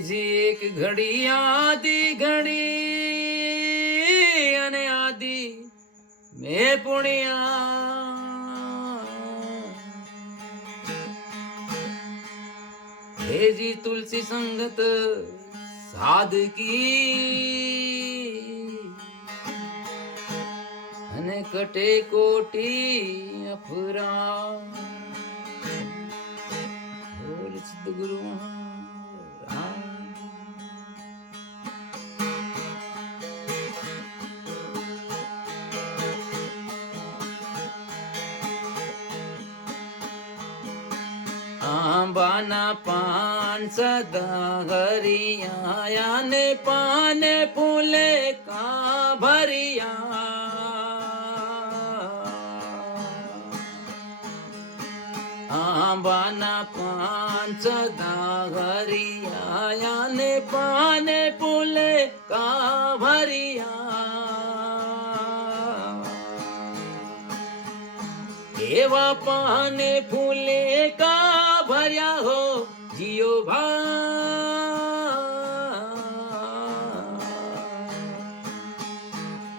જી એક ઘડી આદિ ઘડી અને આદિ મેં પુણ્યા હેજી તુલસી સંગત સાદકી અને કટે કોટી અફરા બોલ સદગુરુ આંબાના પાન સદા હરિયા ને પાને ફૂલે કા ભરિયા આંબાના પાન સદા હરિયા ને પાને ફૂલે કા ભરિયા એવા પાને ફૂલે કા ભર્યા હો જીઓ ભા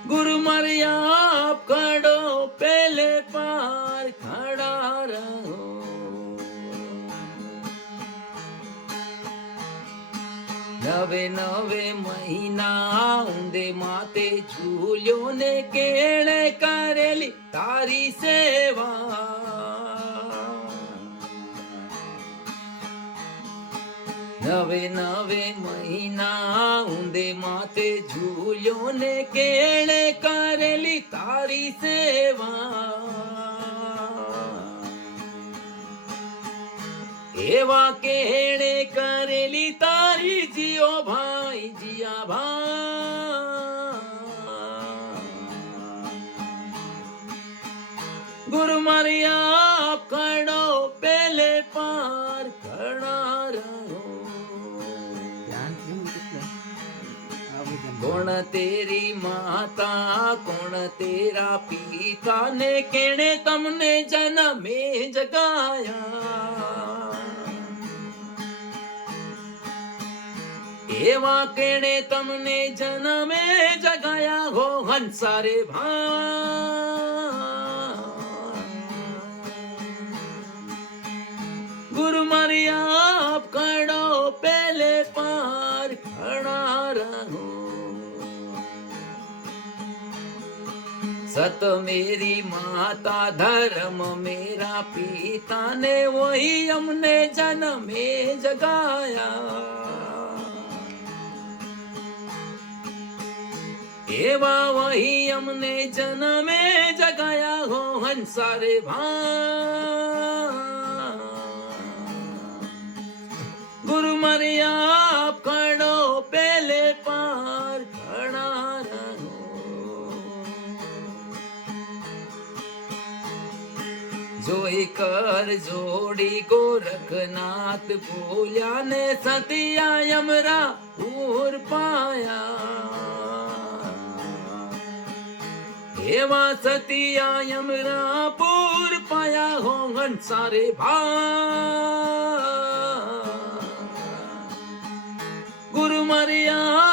ગુરુ મર્યા ખડો પેલે પાર ખડા રહો નવે નવે મહિના ઊંધે માતે ઝૂલ્યો ને કેળે કરેલી તારી સેવા નવે નવે મહિના ઊંધે માતે ઝૂલ્યો ને કેળે કરેલી તારી સેવા એવા કેળે કરેલી તારી જીઓ ભાઈ જીયા ભા ગુરુ મર્યા ખડો પેલે પાર ખડા રહો કોણ તેરી માતા કોણ તેરા પિતા ને કેણે તમને જન્મે જગાયા એવા કેણે તમને જન્મે જગાયા હો હંસારે ભા ગુરુ મર્યા ખડો પેલે પાર ખડા રહો सत मेरी माता धर्म मेरा पिता ने वही हमने जन्मे जगाया एवा वही हमने जन्मे जगाया हो हंसारे भा गुरु मर्या खड़ो पेले पार खड़ा रहो જોઈ કર જોડી ગોરખનાથ બોલ્યા ને સતિયા યમરા પૂર પાયા એવા સતિયા યમરા પૂર પાયા હો હંસારે ભા ગુરુ મર્યા